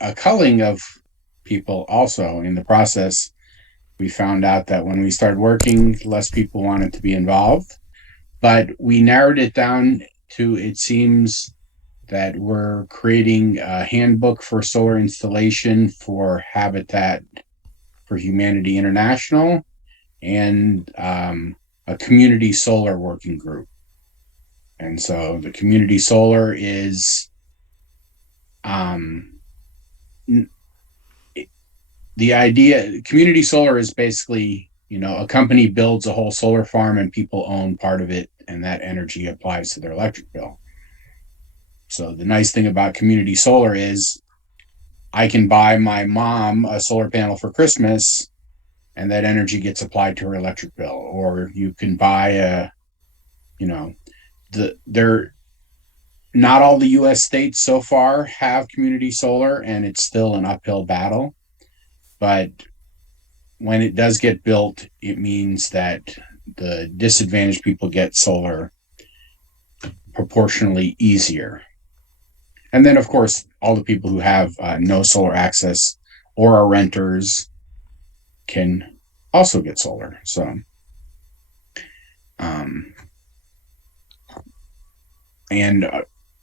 a culling of people also in the process. We found out that when we started working, less people wanted to be involved, but we narrowed it down to, it seems that we're creating a handbook for solar installation for Habitat for Humanity International and a community solar working group. And so the community solar is the idea. Community solar is basically, a company builds a whole solar farm and people own part of it, and that energy applies to their electric bill. So the nice thing about community solar is I can buy my mom a solar panel for Christmas and that energy gets applied to her electric bill. Or you can buy they're not all the US states so far have community solar, and it's still an uphill battle. But when it does get built, it means that the disadvantaged people get solar proportionally easier. And then, of course, all the people who have no solar access or are renters can also get solar. So, and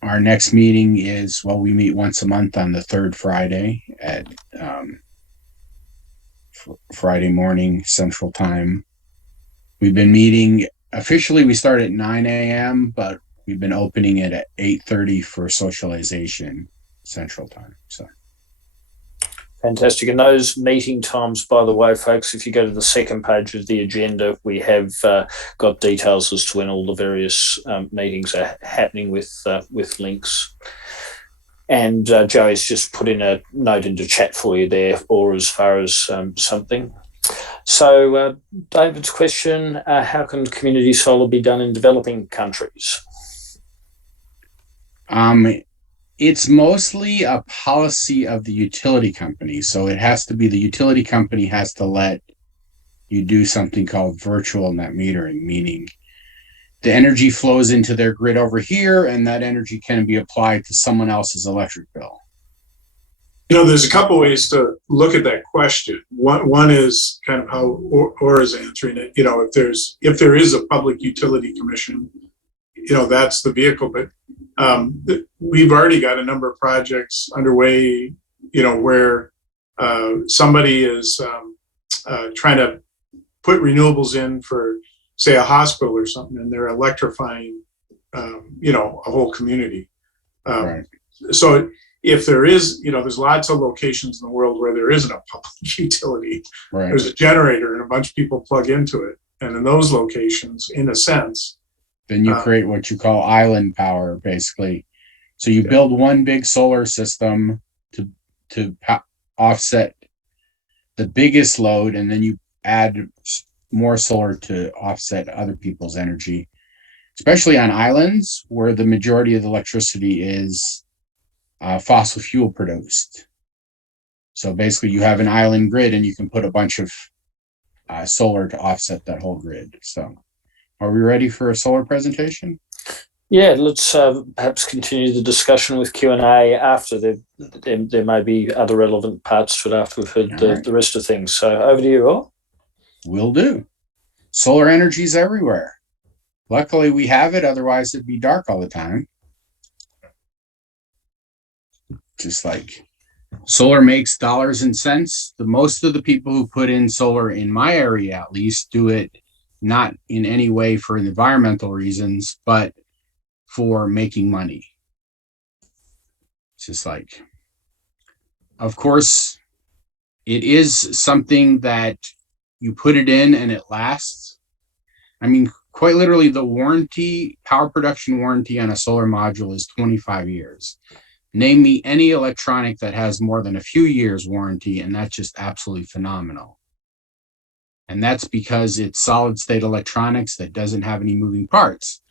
our next meeting is, we meet once a month on the third Friday at Friday morning Central Time. We've been meeting officially. We start at 9 a.m., but we've been opening it at 8:30 for socialization Central Time. So fantastic. And those meeting times, by the way, folks, if you go to the second page of the agenda, we have got details as to when all the various meetings are happening with links. And Joey's just put in a note into chat for you there, or as far as something. So David's question, how can community solar be done in developing countries? It's mostly a policy of the utility company. So it has to be, the utility company has to let you do something called virtual net metering, meaning the energy flows into their grid over here, and that energy can be applied to someone else's electric bill. There's a couple ways to look at that question. One is kind of how Or is answering it. If there is a public utility commission, that's the vehicle. But we've already got a number of projects underway, where somebody is trying to put renewables in for, say, a hospital or something, and they're electrifying, a whole community. Right. So if there is, there's lots of locations in the world where there isn't a public utility. Right. There's a generator and a bunch of people plug into it. And in those locations, in a sense, then you create what you call island power, basically. So you build one big solar system to offset the biggest load, and then you add more solar to offset other people's energy, especially on islands where the majority of the electricity is fossil fuel produced. So basically you have an island grid and you can put a bunch of solar to offset that whole grid. So are we ready for a solar presentation? Yeah, let's perhaps continue the discussion with Q&A after. There may be other relevant parts to it after we've heard the rest of things. So over to you all. Will do. Solar energy is everywhere. Luckily we have it, otherwise it'd be dark all the time. Just like solar makes dollars and cents. Most of the people who put in solar in my area, at least, do it not in any way for environmental reasons, but for making money. It's just like, of course, it is something that you put it in and it lasts. I mean, quite literally, the warranty, power production warranty on a solar module is 25 years. Name me any electronic that has more than a few years warranty, and that's just absolutely phenomenal. And that's because it's solid state electronics that doesn't have any moving parts.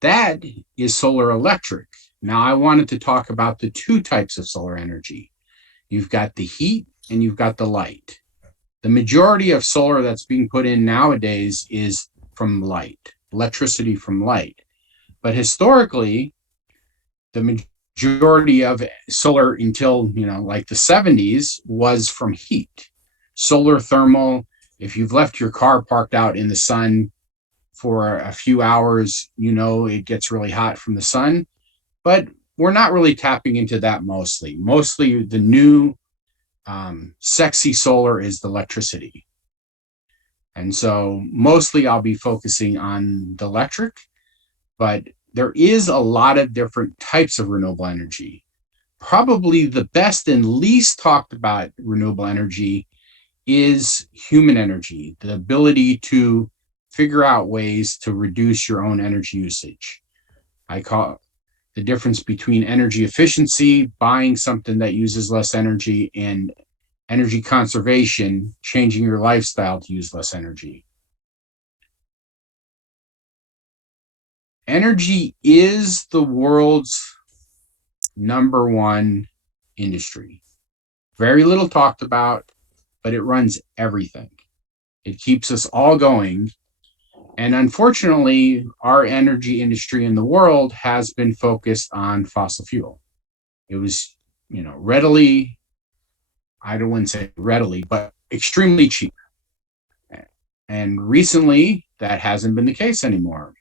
That is solar electric. Now I wanted to talk about the two types of solar energy. You've got the heat and you've got the light. The majority of solar that's being put in nowadays is from light, electricity from light. But historically, the majority of solar until, like the 70s was from heat. Solar thermal, if you've left your car parked out in the sun for a few hours, it gets really hot from the sun, but we're not really tapping into that mostly. Mostly the new sexy solar is the electricity. And so mostly I'll be focusing on the electric, but there is a lot of different types of renewable energy. Probably the best and least talked about renewable energy is human energy, the ability to figure out ways to reduce your own energy usage. I call it the difference between energy efficiency, buying something that uses less energy, and energy conservation, changing your lifestyle to use less energy. Energy is the world's #1 industry. Very little talked about, but it runs everything. It keeps us all going. And unfortunately, our energy industry in the world has been focused on fossil fuel. It was, readily, I wouldn't say readily, but extremely cheap. And recently, that hasn't been the case anymore.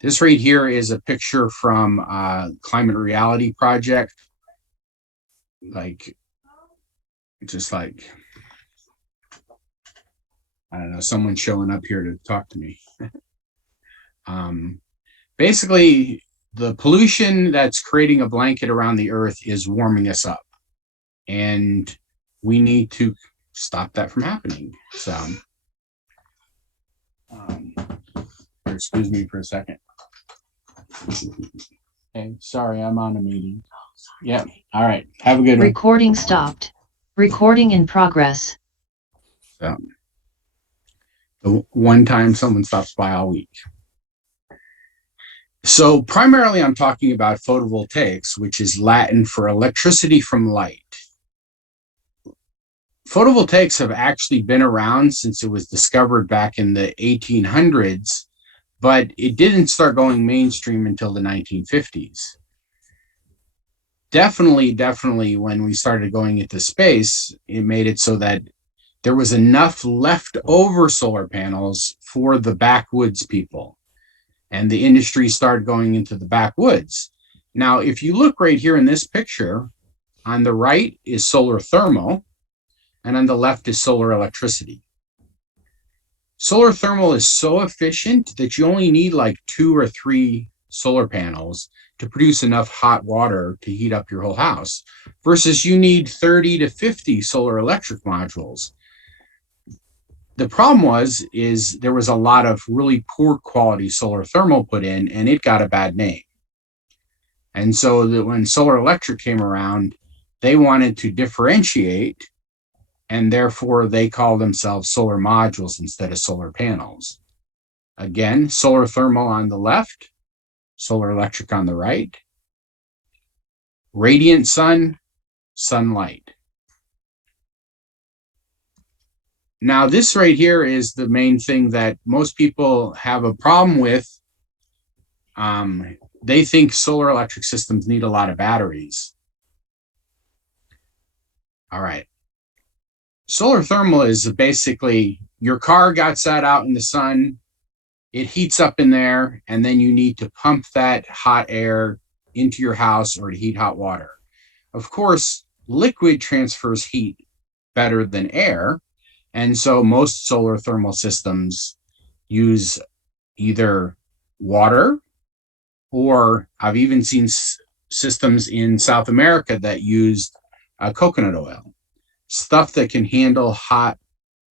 This right here is a picture from Climate Reality Project. I don't know, someone showing up here to talk to me. Basically, the pollution that's creating a blanket around the earth is warming us up. And we need to stop that from happening. So, excuse me for a second. Okay, sorry, I'm on a meeting. Yeah, all right. Have a good one. Recording stopped. Recording in progress. So, the one time someone stops by all week. So primarily I'm talking about photovoltaics, which is Latin for electricity from light. Photovoltaics have actually been around since it was discovered back in the 1800s, but it didn't start going mainstream until the 1950s. Definitely when we started going into space, it made it so that there was enough leftover solar panels for the backwoods people. And the industry started going into the backwoods. Now, if you look right here in this picture, on the right is solar thermal, and on the left is solar electricity. Solar thermal is so efficient that you only need like 2 or 3 solar panels to produce enough hot water to heat up your whole house, versus you need 30 to 50 solar electric modules. The problem is there was a lot of really poor quality solar thermal put in, and it got a bad name. And so when solar electric came around, they wanted to differentiate, and therefore they call themselves solar modules instead of solar panels. Again, solar thermal on the left, solar electric on the right. Radiant sun, sunlight. Now, this right here is the main thing that most people have a problem with. They think solar electric systems need a lot of batteries. All right. Solar thermal is basically your car got sat out in the sun, it heats up in there, and then you need to pump that hot air into your house or to heat hot water. Of course, liquid transfers heat better than air. And so most solar thermal systems use either water, or I've even seen systems in South America that use coconut oil, stuff that can handle hot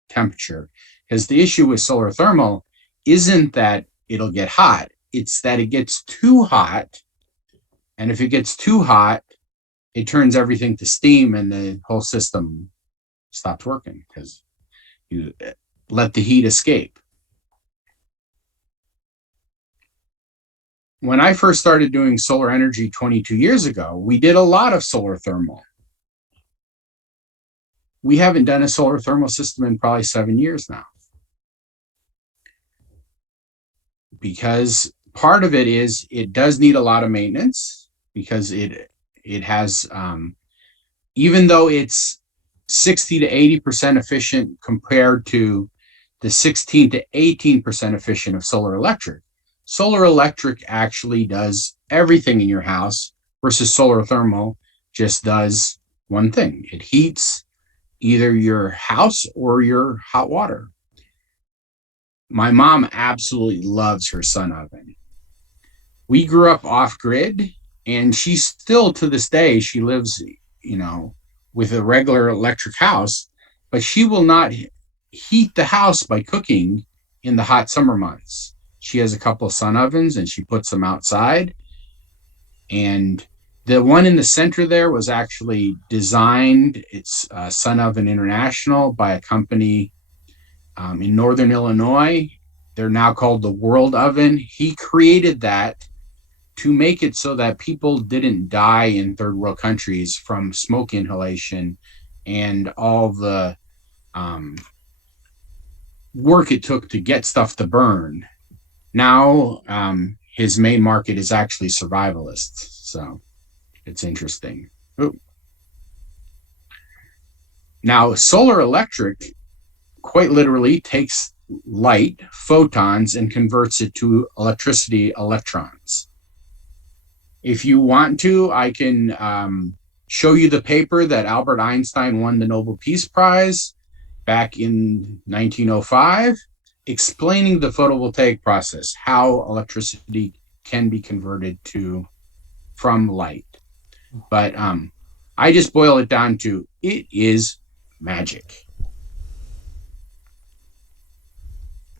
temperature. Because the issue with solar thermal isn't that it'll get hot, it's that it gets too hot. And if it gets too hot, it turns everything to steam and the whole system stops working because you let the heat escape. When I first started doing solar energy 22 years ago, we did a lot of solar thermal. We haven't done a solar thermal system in probably 7 years now. Because part of it is it does need a lot of maintenance. because it has, even though it's 60 to 80% efficient compared to the 16 to 18% efficient of solar electric. Solar electric actually does everything in your house versus solar thermal just does one thing. It heats either your house or your hot water. My mom absolutely loves her sun oven. We grew up off grid, and she still to this day, she lives, with a regular electric house, but she will not heat the house by cooking in the hot summer months. She has a couple of sun ovens and she puts them outside. And the one in the center there was actually designed, it's Sun Oven International, by a company in Northern Illinois. They're now called the World Oven. He created that to make it so that people didn't die in third world countries from smoke inhalation and all the work it took to get stuff to burn. Now, his main market is actually survivalists. So it's interesting. Ooh. Now, solar electric quite literally takes light, photons, and converts it to electricity, electrons. If you want to, I can show you the paper that Albert Einstein won the Nobel Peace Prize back in 1905, explaining the photovoltaic process, how electricity can be converted from light. But I just boil it down to, it is magic.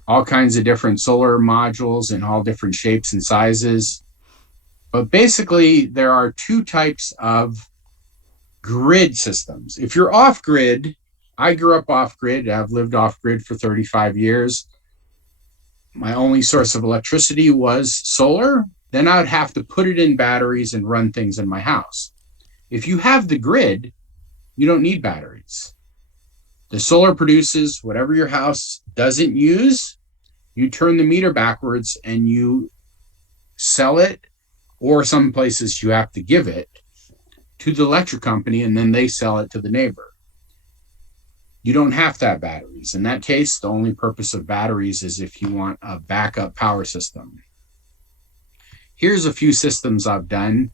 All kinds of different solar modules in all different shapes and sizes. But basically, there are two types of grid systems. If you're off grid, I grew up off grid. I've lived off grid for 35 years. My only source of electricity was solar. Then I would have to put it in batteries and run things in my house. If you have the grid, you don't need batteries. The solar produces whatever your house doesn't use. You turn the meter backwards and you sell it, or some places you have to give it to the electric company and then they sell it to the neighbor. You don't have to have batteries. In that case, the only purpose of batteries is if you want a backup power system. Here's a few systems I've done.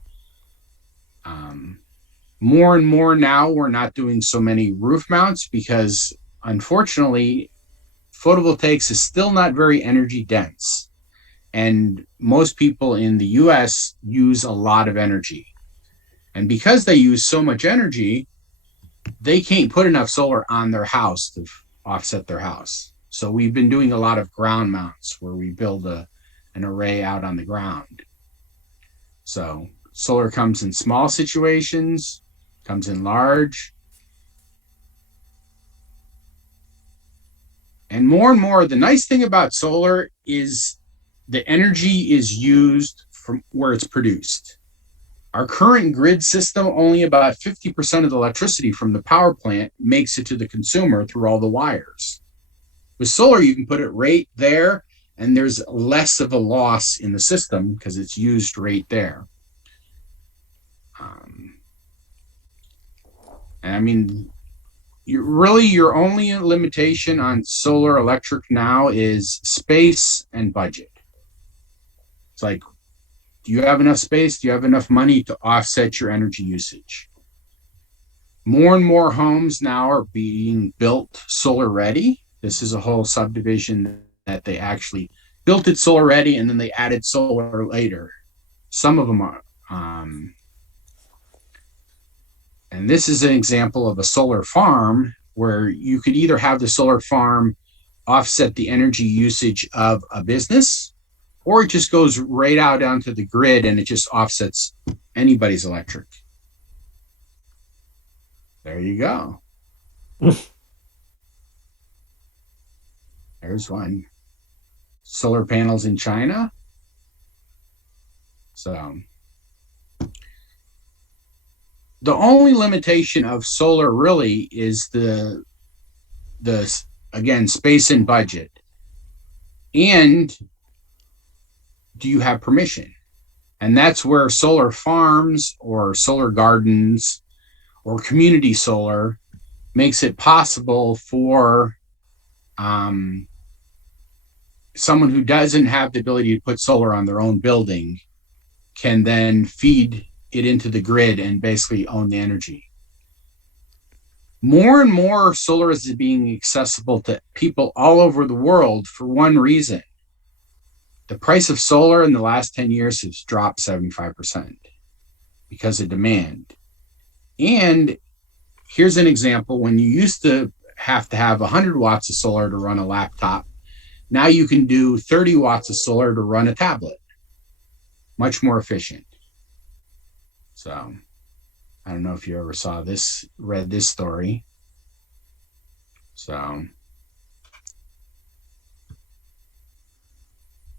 More and more now, we're not doing so many roof mounts because, unfortunately, photovoltaics is still not very energy dense. And most people in the US use a lot of energy. And because they use so much energy, they can't put enough solar on their house to offset their house. So we've been doing a lot of ground mounts where we build an array out on the ground. So solar comes in small situations, comes in large. And more, the nice thing about solar is the energy is used from where it's produced. Our current grid system, only about 50% of the electricity from the power plant makes it to the consumer through all the wires. With solar, you can put it right there, and there's less of a loss in the system because it's used right there. And I mean, your only limitation on solar electric now is space and budget. It's like, do you have enough space? Do you have enough money to offset your energy usage? More and more homes now are being built solar ready. This is a whole subdivision that they actually built it solar ready and then they added solar later. Some of them are. And this is an example of a solar farm where you could either have the solar farm offset the energy usage of a business, or it just goes right out onto the grid and it just offsets anybody's electric. There you go. There's one. Solar panels in China. So the only limitation of solar really is the again, space and budget. And do you have permission? And that's where solar farms or solar gardens or community solar makes it possible for someone who doesn't have the ability to put solar on their own building can then feed it into the grid and basically own the energy. More and more solar is being accessible to people all over the world for one reason. The price of solar in the last 10 years has dropped 75% because of demand. And here's an example. When you used to have 100 watts of solar to run a laptop, now you can do 30 watts of solar to run a tablet. Much more efficient. So I don't know if you ever saw this, read this story. So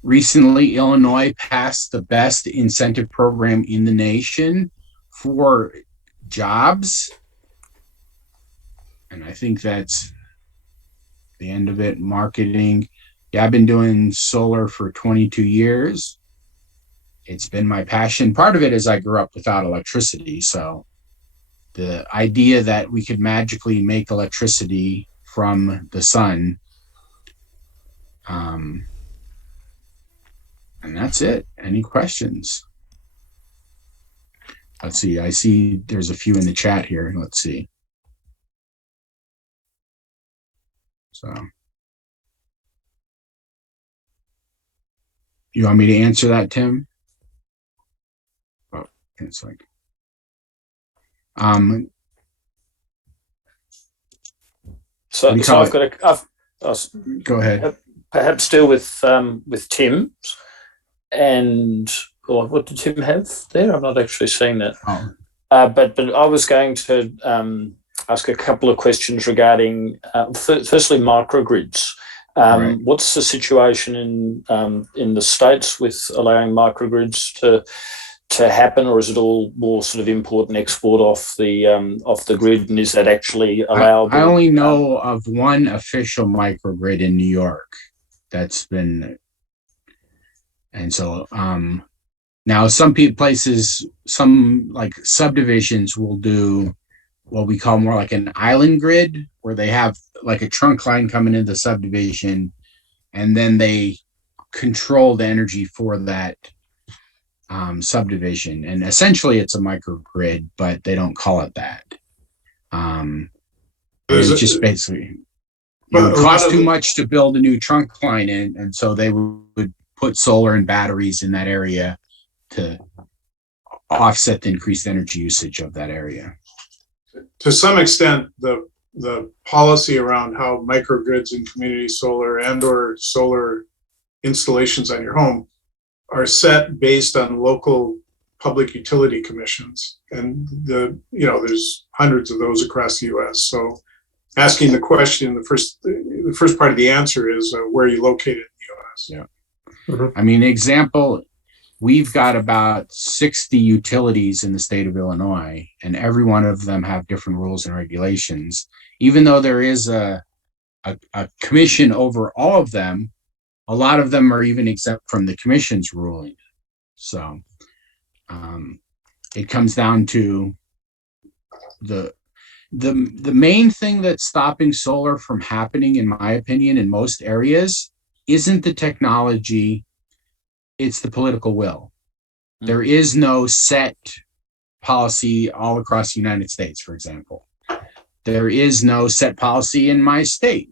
recently, Illinois passed the best incentive program in the nation for jobs. And I think that's the end of it. Marketing. Yeah, I've been doing solar for 22 years. It's been my passion. Part of it is I grew up without electricity. So the idea that we could magically make electricity from the sun, and that's it. Any questions? Let's see. I see there's a few in the chat here. Let's see. So you want me to answer that, Tim? Oh, it's like, so I've got go ahead. Perhaps deal with Tim, and or what did Tim have there? I'm not actually seeing that. Oh. But I was going to ask a couple of questions regarding firstly microgrids. Right. What's the situation in the States with allowing microgrids to happen, or is it all more sort of import and export off the grid, and is that actually allowable? I only know of one official microgrid in New York that's been, and so now some places, some like subdivisions will do what we call more like an island grid, where they have like a trunk line coming into the subdivision, and then they control the energy for that subdivision. And essentially it's a microgrid, but they don't call it that. It's just basically, it would cost too much to build a new trunk line in, and so they would put solar and batteries in that area to offset the increased energy usage of that area. To some extent, the policy around how microgrids and community solar and or solar installations on your home are set based on local public utility commissions, and there's hundreds of those across the U.S. So, asking the question, the first part of the answer is where are you located in the U.S. Yeah, mm-hmm. I mean, example, we've got about 60 utilities in the state of Illinois, and every one of them have different rules and regulations. Even though there is a commission over all of them, a lot of them are even exempt from the commission's ruling. So it comes down to the main thing that's stopping solar from happening, in my opinion, in most areas, isn't the technology, it's the political will. There is no set policy all across the United States, for example. There is no set policy in my state.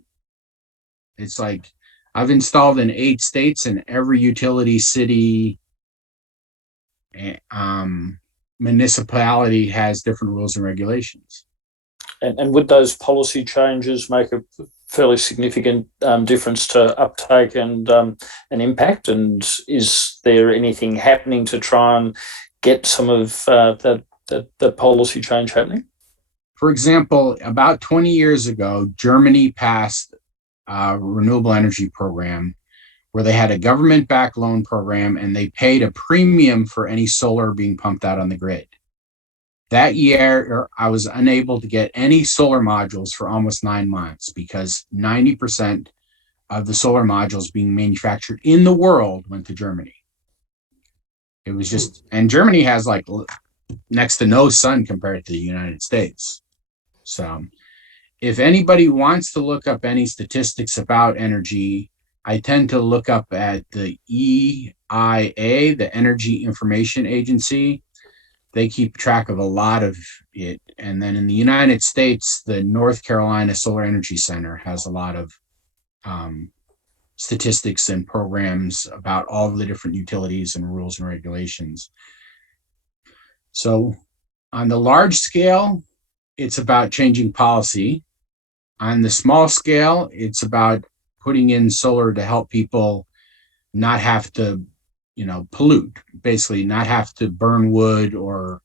It's like, I've installed in 8 states, and every utility, city, municipality has different rules and regulations. And would those policy changes make a fairly significant difference to uptake and impact? And is there anything happening to try and get some of that policy change happening? For example, about 20 years ago, Germany passed a renewable energy program where they had a government-backed loan program, and they paid a premium for any solar being pumped out on the grid. That year, I was unable to get any solar modules for almost 9 months because 90% of the solar modules being manufactured in the world went to Germany. It was just, and Germany has like next to no sun compared to the United States. So if anybody wants to look up any statistics about energy, I tend to look up at the EIA, the Energy Information Agency. They keep track of a lot of it. And then in the United States, the North Carolina Solar Energy Center has a lot of statistics and programs about all of the different utilities and rules and regulations. So on the large scale, it's about changing policy. On the small scale, it's about putting in solar to help people not have to, pollute, basically not have to burn wood or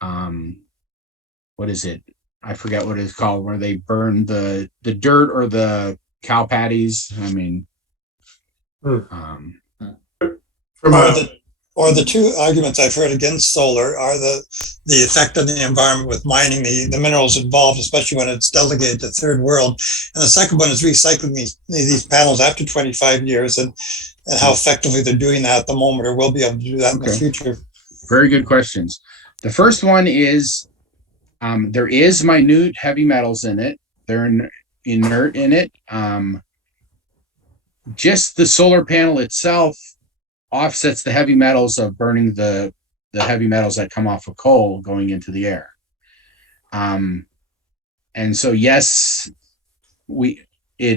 what is it? I forget what it's called, where they burn the dirt or the cow patties. I mean, From Or the two arguments I've heard against solar are the effect on the environment with mining the minerals involved, especially when it's delegated to third world. And the second one is recycling these panels after 25 years and how effectively they're doing that at the moment or will be able to do that in the future. Very good questions. The first one is there is minute heavy metals in it. They're inert in it. Just the solar panel itself offsets the heavy metals of burning the heavy metals that come off of coal going into the air. And so, yes, it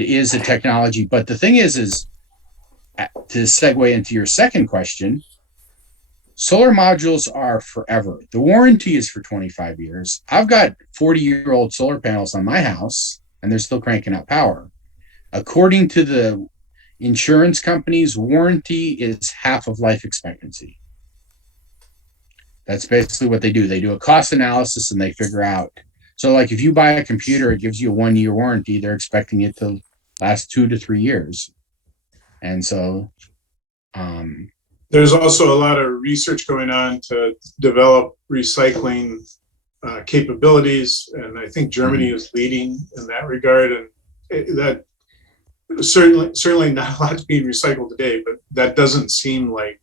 is a technology, but the thing is to segue into your second question, solar modules are forever. The warranty is for 25 years. I've got 40-year-old solar panels on my house and they're still cranking out power. According to the insurance companies, warranty is half of life expectancy. That's basically what they do. They do a cost analysis and they figure out. So like if you buy a computer, it gives you a 1-year warranty. They're expecting it to last 2 to 3 years. And so there's also a lot of research going on to develop recycling capabilities. And I think Germany is leading in that regard. And that certainly not a lot being recycled today, but that doesn't seem like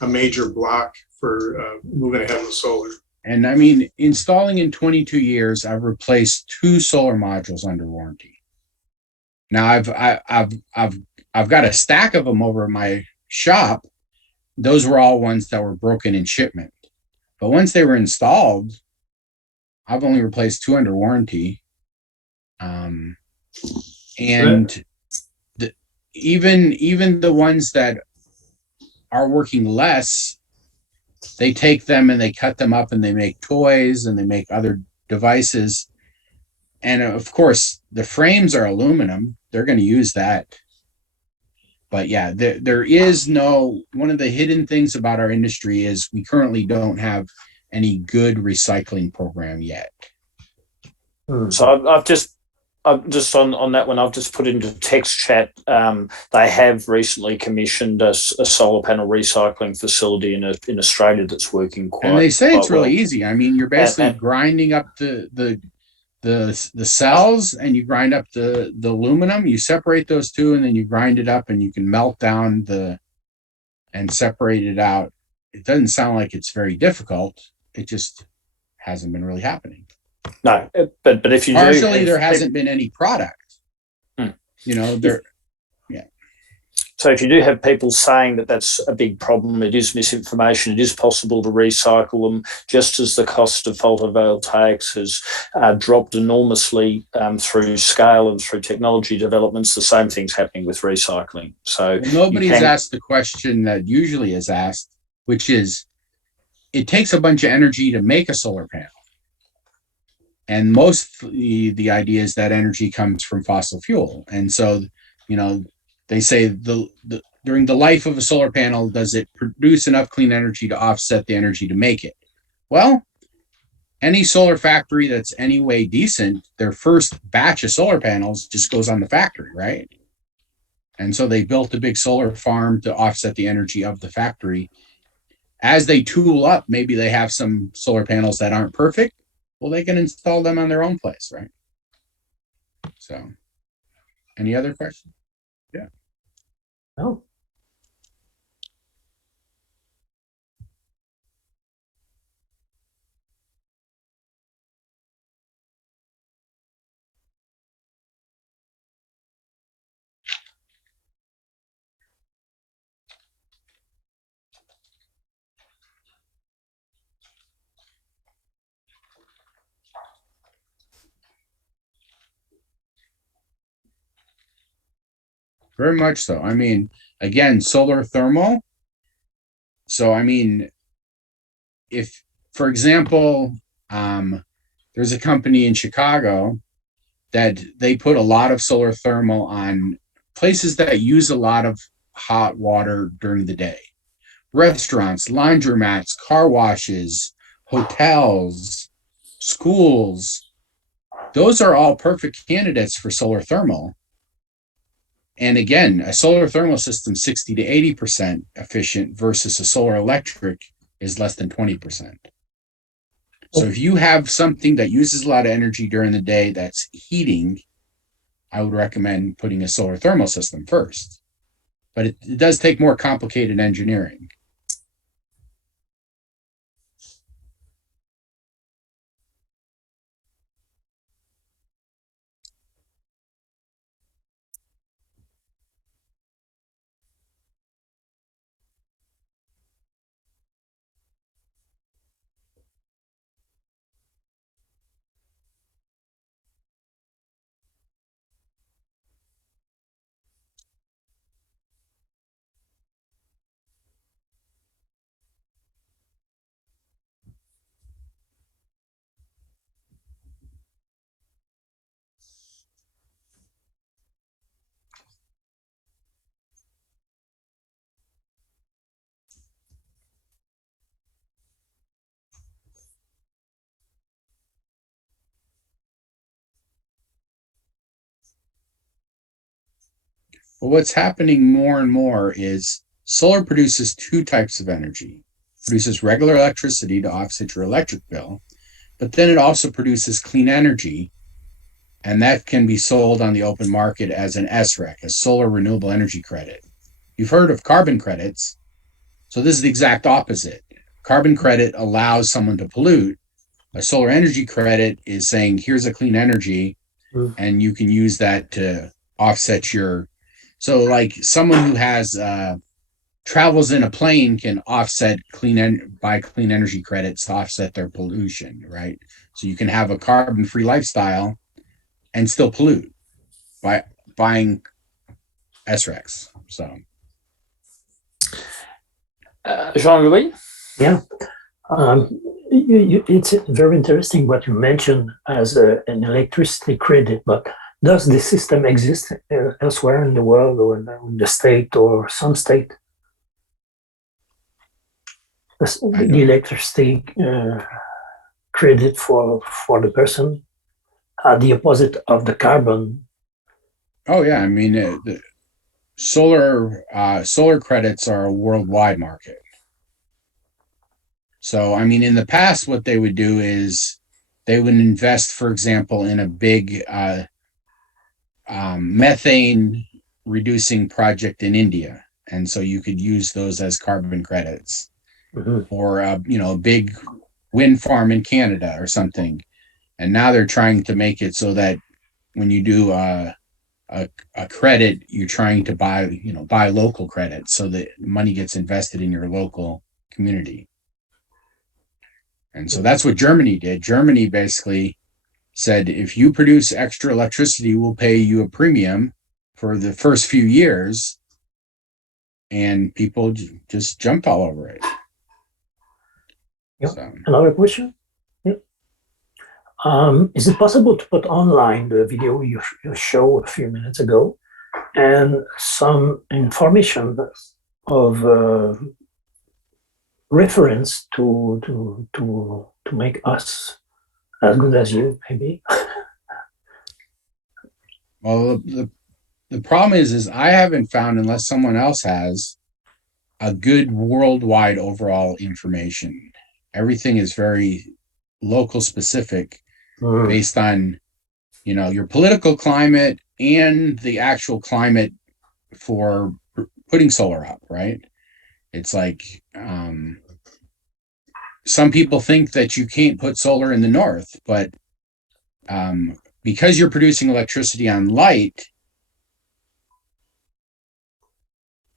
a major block for moving ahead with solar. And I mean, installing in 22 years, I've replaced 2 solar modules under warranty. Now I've got a stack of them over in my shop. Those were all ones that were broken in shipment. But once they were installed, I've only replaced 2 under warranty. And even the ones that are working less, they take them and they cut them up and they make toys and they make other devices. And of course, the frames are aluminum. They're going to use that. But yeah, there is one of the hidden things about our industry is we currently don't have any good recycling program yet. So I've just on that one, I've just put into text chat. They have recently commissioned a solar panel recycling facility in Australia that's working quite. And they say it's really well. easy. I mean, you're basically grinding up the cells and you grind up the aluminum. You separate those two, and then you grind it up, and you can melt down and separate it out. It doesn't sound like it's very difficult. It just hasn't been really happening. No, but if you partially there hasn't been any product. So if you do have people saying that that's a big problem, it is misinformation. It is possible to recycle them, just as the cost of photovoltaics has dropped enormously through scale and through technology developments. The same thing's happening with recycling. So nobody's asked the question that usually is asked, which is, it takes a bunch of energy to make a solar panel. And mostly the idea is that energy comes from fossil fuel. And so, they say during the life of a solar panel, does it produce enough clean energy to offset the energy to make it? Well, any solar factory that's any way decent, their first batch of solar panels just goes on the factory, right? And so they built a big solar farm to offset the energy of the factory. As they tool up, maybe they have some solar panels that aren't perfect. Well, they can install them on their own place, right? So, any other questions? Yeah. No. very much so. I mean, again, solar thermal. So, I mean, if, for example, there's a company in Chicago that they put a lot of solar thermal on places that use a lot of hot water during the day. Restaurants, laundromats, car washes, hotels, schools. Those are all perfect candidates for solar thermal. And again, a solar thermal system 60 to 80% efficient versus a solar electric is less than 20%. So if you have something that uses a lot of energy during the day that's heating, I would recommend putting a solar thermal system first. But it does take more complicated engineering. But what's happening more and more is solar produces two types of energy. It produces regular electricity to offset your electric bill, but then it also produces clean energy, and that can be sold on the open market as an SREC, a solar renewable energy credit. You've heard of carbon credits. So this is the exact opposite. Carbon credit allows someone to pollute. A solar energy credit is saying, here's a clean energy, and you can use that to offset your. So like someone who has travels in a plane can offset buy clean energy credits to offset their pollution, right? So you can have a carbon-free lifestyle and still pollute by buying SRECs. So Jean-Louis? Yeah. It's very interesting what you mentioned as an electricity credit, but does this system exist elsewhere in the world or in the state or some state? The electricity credit for the person, the opposite of the carbon. Oh yeah, I mean the solar credits are a worldwide market. So I mean, in the past, what they would do is they would invest, for example, in a big methane reducing project in India, and so you could use those as carbon credits, or a big wind farm in Canada or something. And now they're trying to make it so that when you do a credit, you're trying to buy local credits so that money gets invested in your local community. And so that's what Germany did. Germany basically said, if you produce extra electricity, we'll pay you a premium for the first few years. And people just jumped all over it. Yep. So. Another question? Yep. Is it possible to put online the video you showed a few minutes ago and some information of reference to make us as good as you, maybe? Well, the problem is I haven't found, unless someone else has, a good worldwide overall information. Everything is very local specific, based on your political climate and the actual climate for putting solar up, right? It's like some people think that you can't put solar in the north, but because you're producing electricity on light,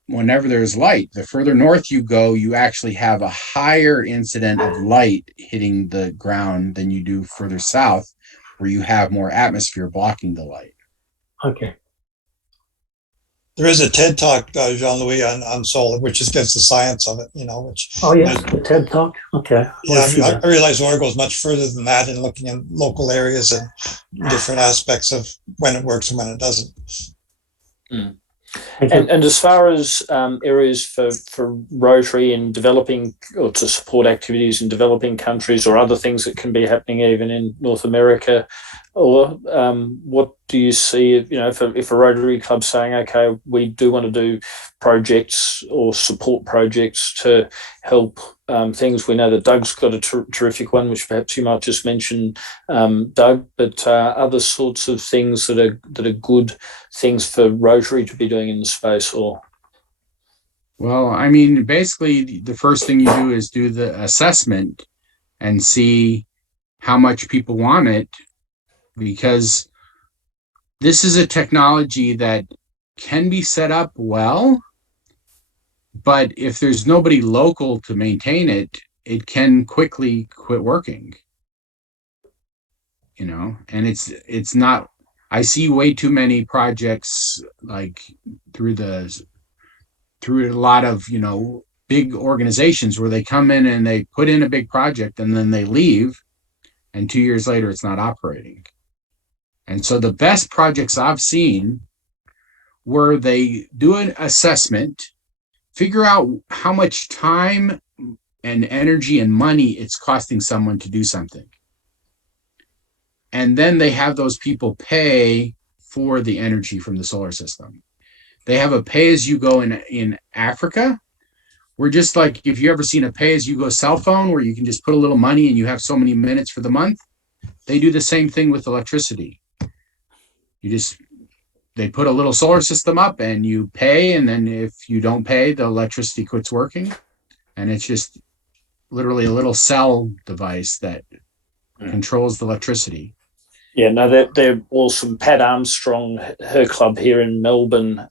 whenever there's light, the further north you go, you actually have a higher incident of light hitting the ground than you do further south, where you have more atmosphere blocking the light. Okay. There is a TED talk, Jean-Louis, on solar, which just gives the science of it, which. Oh, yes, the TED Talk. Okay. Yeah, I realize OR goes much further than that in looking at local areas and different aspects of when it works and when it doesn't. Mm. And as far as areas for Rotary in developing or to support activities in developing countries or other things that can be happening even in North America, or what do you see, if a Rotary club's saying, okay, we do want to do projects or support projects to help things. We know that Doug's got a terrific one, which perhaps you might just mention, Doug, but other sorts of things that are good things for Rotary to be doing in the space, or? Well, I mean, basically the first thing you do is do the assessment and see how much people want it, because this is a technology that can be set up well, but if there's nobody local to maintain it, it can quickly quit working. And it's not, I see way too many projects like through a lot of, big organizations where they come in and they put in a big project and then they leave, and 2 years later it's not operating. And so the best projects I've seen where they do an assessment, figure out how much time and energy and money it's costing someone to do something. And then they have those people pay for the energy from the solar system. They have a pay-as-you-go in Africa. We're just like, if you ever seen a pay-as-you-go cell phone where you can just put a little money and you have so many minutes for the month, they do the same thing with electricity. They put a little solar system up and you pay, and then if you don't pay, the electricity quits working. And it's just literally a little cell device that controls the electricity. Yeah, no, they're awesome. Pat Armstrong, her club here in Melbourne,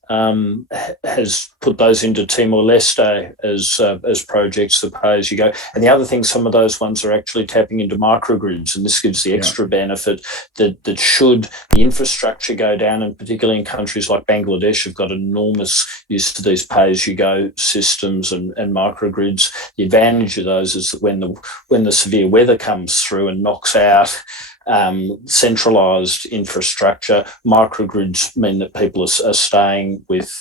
has put those into Timor-Leste as projects that pay as you go. And the other thing, some of those ones are actually tapping into microgrids, and this gives the extra benefit that should the infrastructure go down, and particularly in countries like Bangladesh, have got enormous use to these pay-as-you-go systems and microgrids. The advantage of those is that when the severe weather comes through and knocks out centralized infrastructure, microgrids mean that people are staying with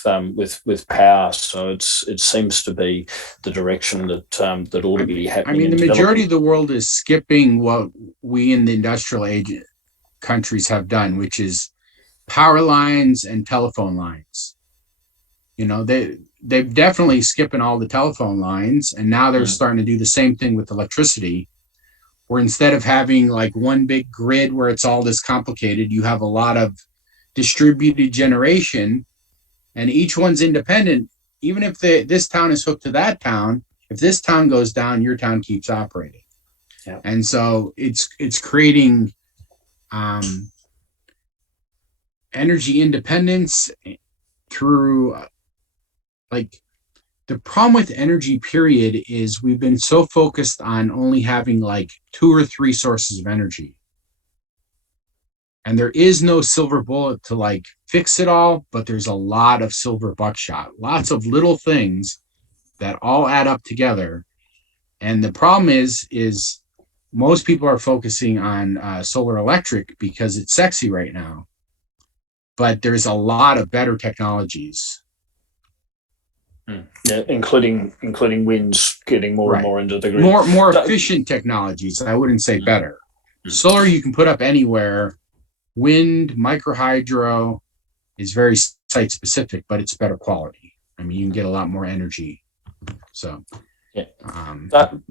power. So it seems to be the direction that ought to be happening. I mean, the majority of the world is skipping what we in the industrial age countries have done, which is power lines and telephone lines. They've definitely skipping all the telephone lines, and now they're starting to do the same thing with electricity, where instead of having like one big grid where it's all this complicated, you have a lot of distributed generation, and each one's independent. Even if this town is hooked to that town, if this town goes down, your town keeps operating. Yeah. And so it's creating energy independence through the problem with energy period is we've been so focused on only having like 2 or 3 sources of energy. And there is no silver bullet to like fix it all, but there's a lot of silver buckshot, lots of little things that all add up together. And the problem is most people are focusing on solar electric because it's sexy right now, but there's a lot of better technologies. Yeah, including winds getting more and more into the grid. More efficient technologies. I wouldn't say better. Solar you can put up anywhere. Wind, microhydro is very site specific, but it's better quality. I mean, you can get a lot more energy. So yeah,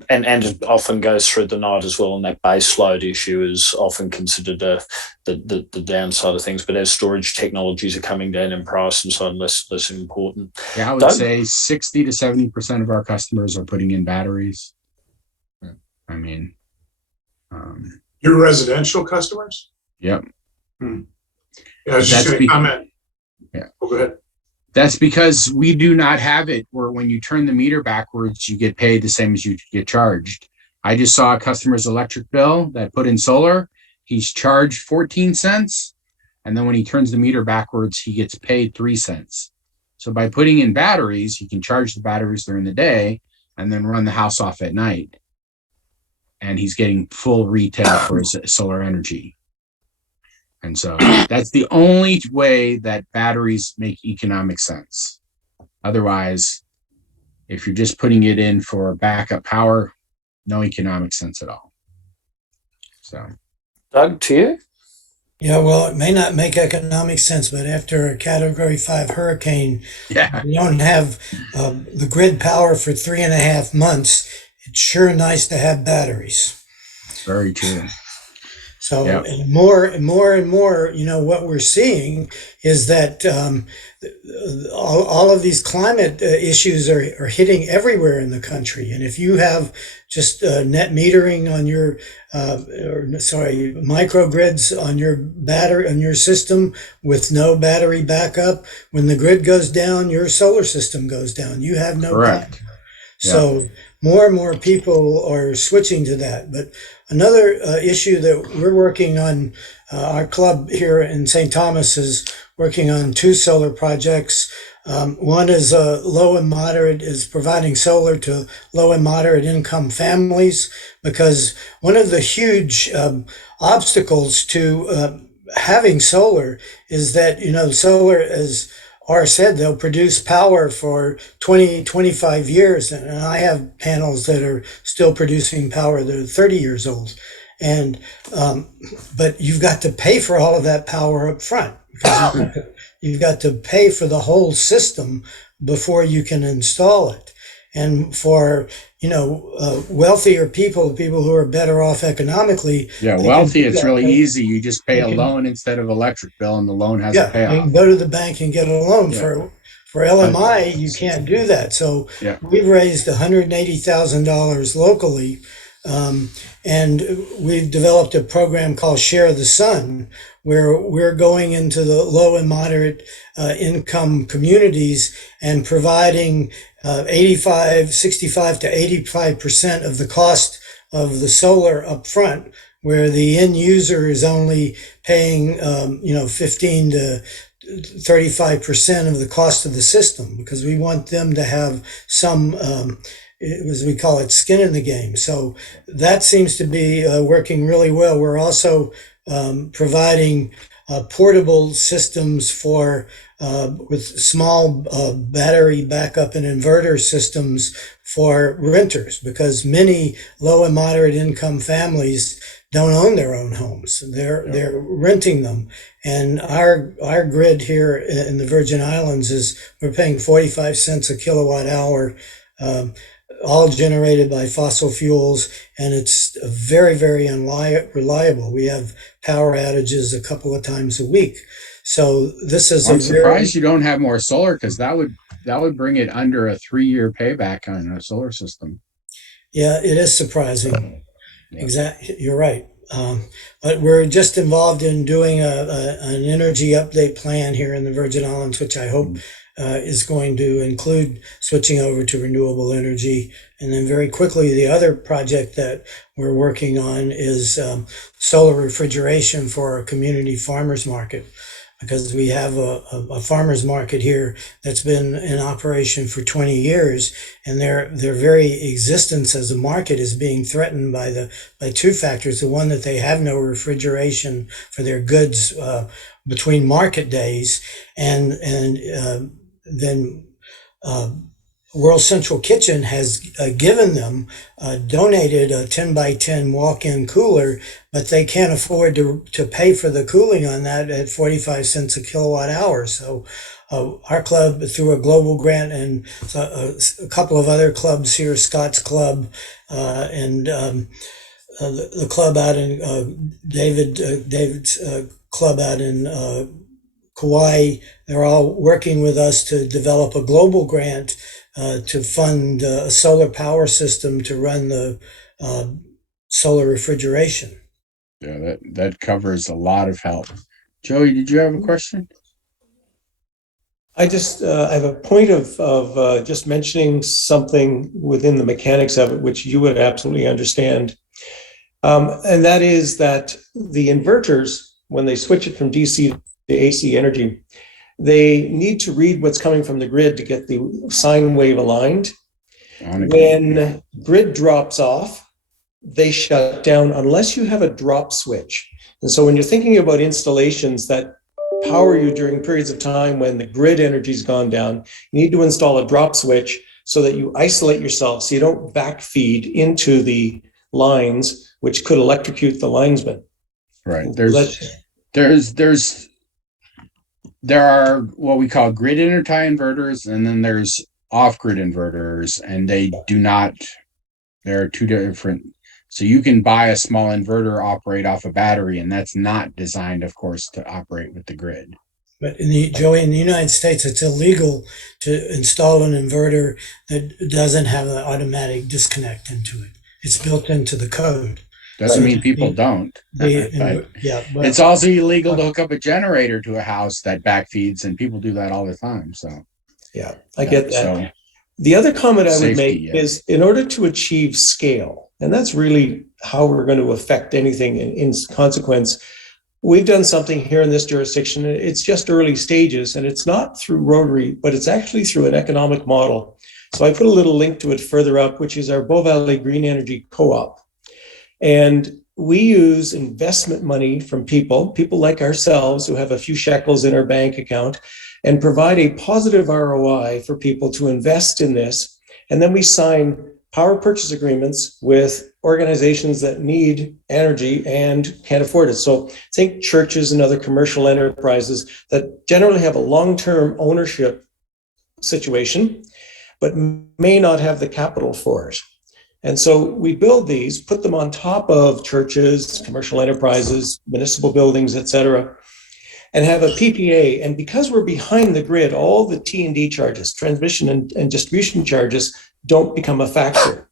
and it often goes through the night as well, and that base load issue is often considered the downside of things. But as storage technologies are coming down in price and so on, less important. Yeah, I would say 60 to 70% of our customers are putting in batteries. I mean, your residential customers? Yep. Yeah, I was just going to comment. Yeah. Oh, go ahead. That's because we do not have it where when you turn the meter backwards, you get paid the same as you get charged. I just saw a customer's electric bill that put in solar. He's charged 14 cents. And then when he turns the meter backwards, he gets paid 3 cents. So by putting in batteries, you can charge the batteries during the day and then run the house off at night. And he's getting full retail for his solar energy. And so that's the only way that batteries make economic sense. Otherwise, if you're just putting it in for backup power, no economic sense at all. So, Doug, to you. Yeah, well, it may not make economic sense, but after a Category 5 hurricane, yeah, you don't have the grid power for 3.5 months. It's sure nice to have batteries. very true. So Yeah. and more, what we're seeing is that all of these climate issues are hitting everywhere in the country. And if you have just net metering on your, microgrids on your battery, on your system with no battery backup, when the grid goes down, your solar system goes down. You have no Correct. backup. So more and more people are switching to that. But another issue that we're working on, our club here in St. Thomas is working on 2 solar projects. One is is providing solar to low and moderate income families, because one of the huge obstacles to having solar is that, solar, as R said, they'll produce power for 20, 25 years. And I have panels that are still producing power that are 30 years old. And, but you've got to pay for all of that power up front. You've got to pay for the whole system before you can install it. And for, wealthier people who are better off economically. Yeah, wealthy, it's really easy. You just pay a loan instead of electric bill, and the loan has a You payoff. can go to the bank and get a loan. For LMI, you can't do that. So we've raised $180,000 locally, and we've developed a program called Share the Sun, where we're going into the low and moderate income communities and providing 65 to 85% of the cost of the solar up front, where the end user is only paying 15 to 35% of the cost of the system, because we want them to have some, as we call it, skin in the game. So that seems to be working really well. We're also providing portable systems for with small battery backup and inverter systems for renters, because many low and moderate income families don't own their own homes. They're renting them. And our grid here in the Virgin Islands we're paying 45 cents a kilowatt hour, all generated by fossil fuels, and it's very, very unreliable. We have power outages a couple of times a week. So this is I'm surprised you don't have more solar, because that would bring it under a 3-year payback on a solar system. Yeah, it is surprising. Yeah. Exactly, you're right. But we're just involved in doing an energy update plan here in the Virgin Islands, which I hope is going to include switching over to renewable energy. And then very quickly, the other project that we're working on is solar refrigeration for a community farmers market, because we have a farmers market here that's been in operation for 20 years, and their very existence as a market is being threatened by 2 factors. The one, that they have no refrigeration for their goods between market days, and then World Central Kitchen has given them, donated a 10 by 10 walk-in cooler, but they can't afford to pay for the cooling on that at 45 cents a kilowatt hour. So our club, through a global grant, and a couple of other clubs here, Scott's Club, and the club out in David's club out in Kauai, they're all working with us to develop a global grant to fund a solar power system to run the solar refrigeration. Yeah, that covers a lot of help. Joey, did you have a question? I just I have a point of just mentioning something within the mechanics of it, which you would absolutely understand. And that is that the inverters, when they switch it from DC to AC energy, they need to read what's coming from the grid to get the sine wave aligned. On a grid. When grid drops off, they shut down unless you have a drop switch. And so when you're thinking about installations that power you during periods of time when the grid energy's gone down, you need to install a drop switch so that you isolate yourself so you don't backfeed into the lines, which could electrocute the linesman. Right. There are what we call grid intertie inverters, and then there's off-grid inverters, and there are two different. So you can buy a small inverter, operate off a battery, and that's not designed, of course, to operate with the grid. But Joey, in the United States, it's illegal to install an inverter that doesn't have an automatic disconnect into it. It's built into the code. Doesn't mean people don't. But it's also illegal to hook up a generator to a house that backfeeds, and people do that all the time. So yeah, I get that. So, the other comment I would safety, make is in order to achieve scale, and that's really how we're going to affect anything in consequence. We've done something here in this jurisdiction. It's just early stages, and it's not through Rotary, but it's actually through an economic model. So I put a little link to it further up, which is our Bow Valley Green Energy Co-op. And we use investment money from people like ourselves who have a few shekels in our bank account, and provide a positive ROI for people to invest in this. And then we sign power purchase agreements with organizations that need energy and can't afford it. So think churches and other commercial enterprises that generally have a long-term ownership situation, but may not have the capital for it. And so we build these, put them on top of churches, commercial enterprises, municipal buildings, et cetera, and have a PPA. And because we're behind the grid, all the T&D charges, transmission and distribution charges, don't become a factor.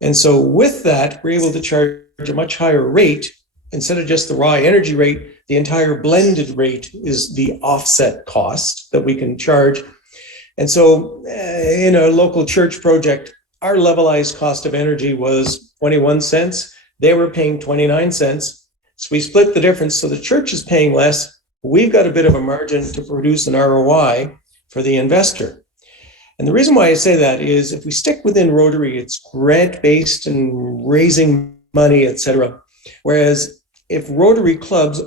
And so with that, we're able to charge a much higher rate. Instead of just the raw energy rate, the entire blended rate is the offset cost that we can charge. And so in a local church project, our levelized cost of energy was 21 cents. They were paying 29 cents. So we split the difference. So the church is paying less. We've got a bit of a margin to produce an ROI for the investor. And the reason why I say that is if we stick within Rotary, it's grant-based and raising money, et cetera. Whereas if Rotary clubs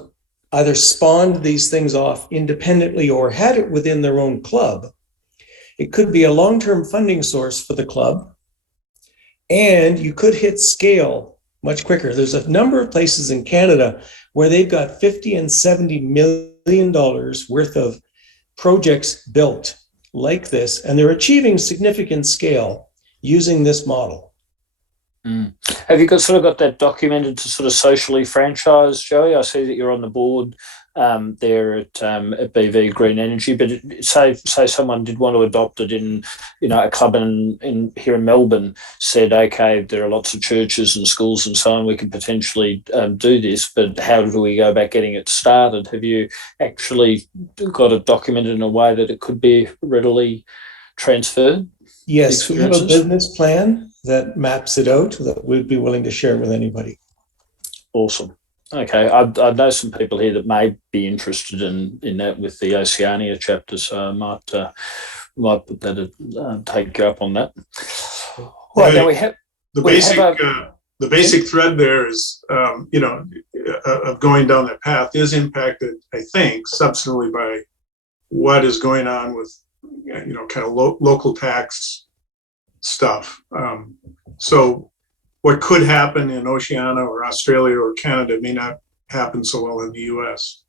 either spawned these things off independently or had it within their own club, it could be a long-term funding source for the club. And you could hit scale much quicker. There's a number of places in Canada where they've got $50 and $70 million worth of projects built like this, and they're achieving significant scale using this model. Have you got that documented to sort of socially franchise, Joey? I see that you're on the board there at BV Green Energy, but say someone did want to adopt it in, a club in here in Melbourne, said, okay, there are lots of churches and schools and so on, we could potentially do this, but how do we go about getting it started? Have you actually got it documented in a way that it could be readily transferred? Yes, we have a business plan that maps it out that we'd be willing to share with anybody. Awesome. Okay, I know some people here that may be interested in that with the Oceania chapter, so I might put that take you up on that. Right, now we have the basic thread there is of going down that path is impacted, I think, substantially by what is going on with kind of local tax stuff. So what could happen in Oceania or Australia or Canada may not happen so well in the U.S.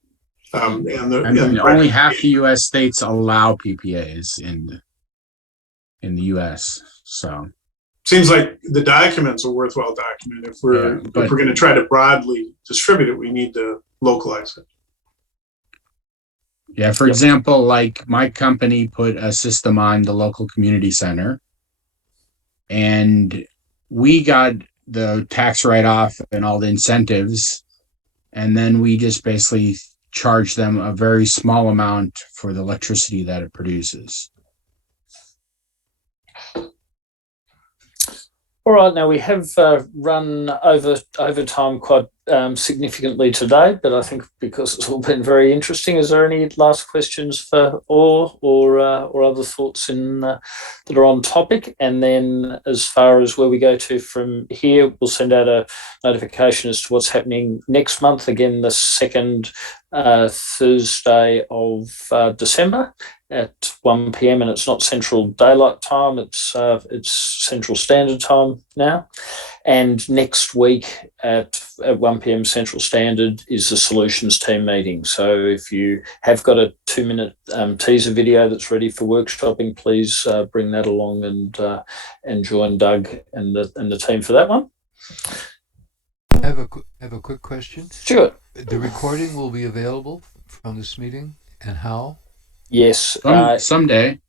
Only half the U.S. states allow PPAs in the U.S. So seems like the document's a worthwhile document. If we're going to try to broadly distribute it, we need to localize it. Yeah, for example, like my company put a system on the local community center, and we got the tax write-off and all the incentives, and then we just basically charge them a very small amount for the electricity that it produces. All right, now we have run over time quite significantly today, but I think because it's all been very interesting. Is there any last questions for or other thoughts that are on topic? And then as far as where we go to from here, we'll send out a notification as to what's happening next month. Again, the second Thursday of December at 1 p.m. and it's not Central Daylight Time, it's Central Standard Time now. And next week at 1 p.m. Central Standard is the Solutions Team meeting. So if you have got a 2-minute teaser video that's ready for workshopping, please bring that along and join Doug and the team for that one. I have a quick question. Sure. The recording will be available from this meeting, and how? Yes. Someday.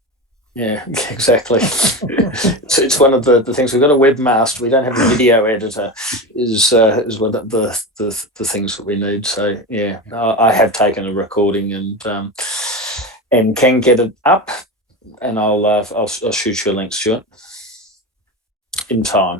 Yeah, exactly. It's one of the things. We've got a webmaster. We don't have a video editor. Is one of the things that we need. So yeah, I have taken a recording and can get it up, and I'll shoot you a link, Stuart, in time.